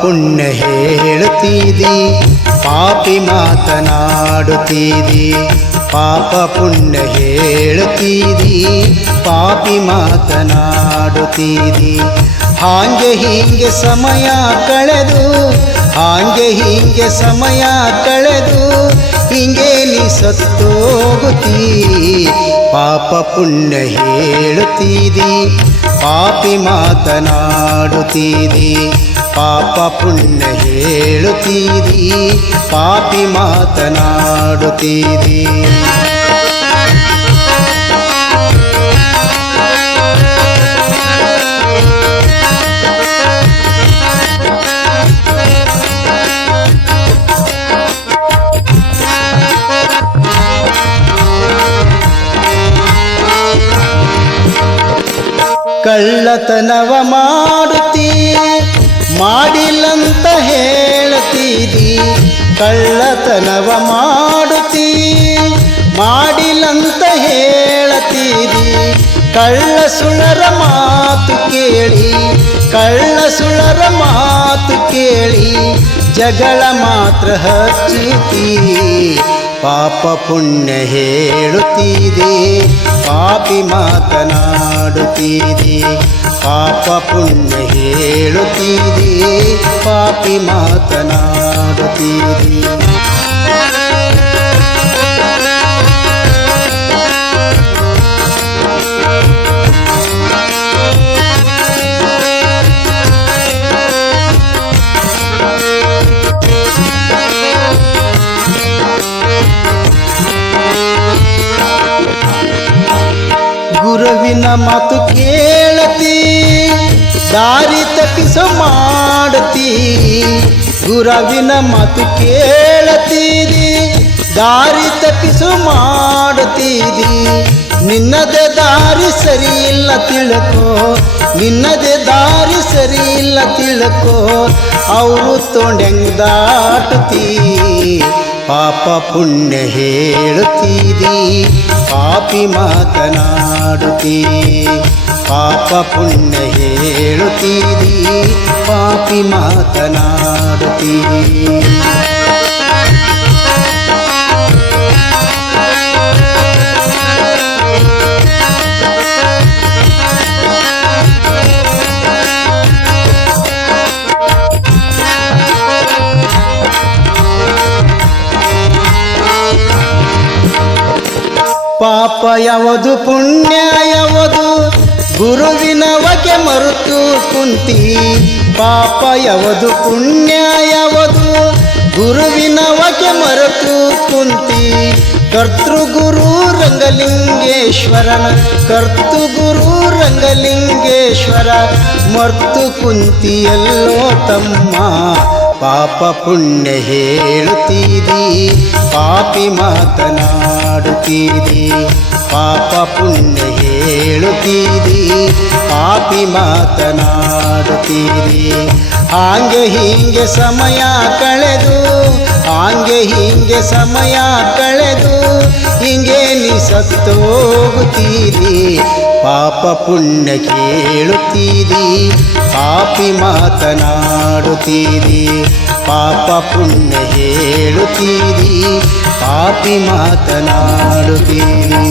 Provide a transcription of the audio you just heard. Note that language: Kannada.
ಪುಣ್ಯ ಹೇಳುತ್ತೀದಿ, ಪಾಪಿ ಮಾತನಾಡುತ್ತೀದಿ. ಪಾಪ ಪುಣ್ಯ ಹೇಳುತ್ತೀದಿ, ಪಾಪಿ ಮಾತನಾಡುತ್ತೀದಿ. ಹಾಂಗೆ ಹೀಗೆ ಸಮಯ ಕಳೆದು, ಹಾಂಗೆ ಹೀಗೆ ಸಮಯ ಕಳೆದು, ಹಿಂಗೆ ನೀ ಸತ್ತೋಗುತ್ತೀ. ಪಾಪ ಪುಣ್ಯ ಹೇಳುತ್ತೀದಿ, ಪಾಪಿ ಮಾತನಾಡುತ್ತೀದಿ. ಪಾಪ ಪುಣ್ಯ ಹೇಳುತ್ತೀದಿ, ಪಾಪಿ ಮಾತನಾಡುತ್ತೀದಿ. ಕಳ್ಳತನವ ಮಾಡುತ್ತೀ, ಮಾಡಿಲ್ಲಂತ ಹೇಳುತ್ತೀದಿ. ಕಳ್ಳತನವ ಮಾಡುತ್ತೀ, ಮಾಡಿಲ್ಲಂತ ಹೇಳುತ್ತೀದಿ. ಕಳ್ಳ ಸುಳ್ಳರ ಮಾತು ಕೇಳಿ, ಕಳ್ಳ ಸುಳ್ಳರ ಮಾತು ಕೇಳಿ, ಜಗಳ ಮಾತ್ರ ಹಚ್ಚುತ್ತೀ. ಪಾಪ ಪುಣ್ಯ ಹೇಳುತ್ತೀದಿ, ಪಾಪಿ ಮಾತನಾಡುತ್ತೀದಿ. ಪಾಪ ಪುಣ್ಯ ಹೇಳುತ್ತೀದಿ, ಪಾಪಿ ಮಾತನಾಡುತ್ತೀದಿ. ಗುರುವಿನ ಮಾತು ಕೇಳತಿ, ದಾರಿ ತಪ್ಪಿಸೋ ಮಾಡತಿ. ಗುರುವಿನ ಮಾತು ಕೇಳತೀದಿ, ದಾರಿ ತಪ್ಪಿಸೋ ಮಾಡತೀದಿ. ನಿನ್ನದೇ ದಾರಿ ಸರಿ ಇಲ್ಲ ತಿಳ್ಕೋ, ನಿನ್ನದೇ ದಾರಿ ಸರಿ ಇಲ್ಲ ತಿಳ್ಕೋ. ಅವರು ತೊಂಡೆಂಗ್ ದಾಟುತ್ತೀ. ಪಾಪ ಪುಣ್ಯ ಹೇಳುತ್ತೀದಿ, ಪಾಪಿ ಮಾತನಾಡುತ್ತೀ. ಪಾಪ ಪುಣ್ಯ ಹೇಳುತ್ತೀದಿ, ಪಾಪಿ ಮಾತನಾಡುತ್ತೀದಿ. ಪಾಪ ಯಾವುದು ಪುಣ್ಯ ಯಾವುದು, ಗುರುವಿನ ವಗೆ ಮರೆತು ಕುಂತಿ. ಪಾಪ ಯಾವುದು ಪುಣ್ಯ ಯಾವುದು, ಗುರುವಿನ ವಗೆ ಮರೆತು ಕುಂತಿ. ಕರ್ತೃ ಗುರು ರಂಗಲಿಂಗೇಶ್ವರನ, ಕರ್ತೃ ಗುರು ರಂಗಲಿಂಗೇಶ್ವರ ಮರ್ತು ಕುಂತಿಯಲ್ಲೋ ತಮ್ಮ. ಪಾಪ ಪುಣ್ಯ ಹೇಳುತ್ತೀದಿ, ಪಾಪಿ ಮಾತನಾಡುತ್ತೀದಿ. ಪಾಪ ಪುಣ್ಯ ಹೇಳುತ್ತೀದಿ, ಪಾಪಿ ಮಾತನಾಡುತ್ತೀದಿ. ಹಾಂಗೆ ಹೀಗೆ ಸಮಯ ಕಳೆದು, ಹಾಂಗೆ ಹೀಗೆ ಸಮಯ ಕಳೆದು, ಹಿಂಗೆ ನೀ ಸತ್ತೋಗುತ್ತೀರಿ. ಪಾಪ ಪುಣ್ಯ ಕೇಳುತ್ತೀದಿ, ಪಾಪಿ ಮಾತನಾಡುತ್ತೀದಿ. ಪಾಪ ಪುಣ್ಯ ಹೇಳುತ್ತೀದಿ, ಪಾಪಿ ಮಾತನಾಡುತ್ತೀದಿ.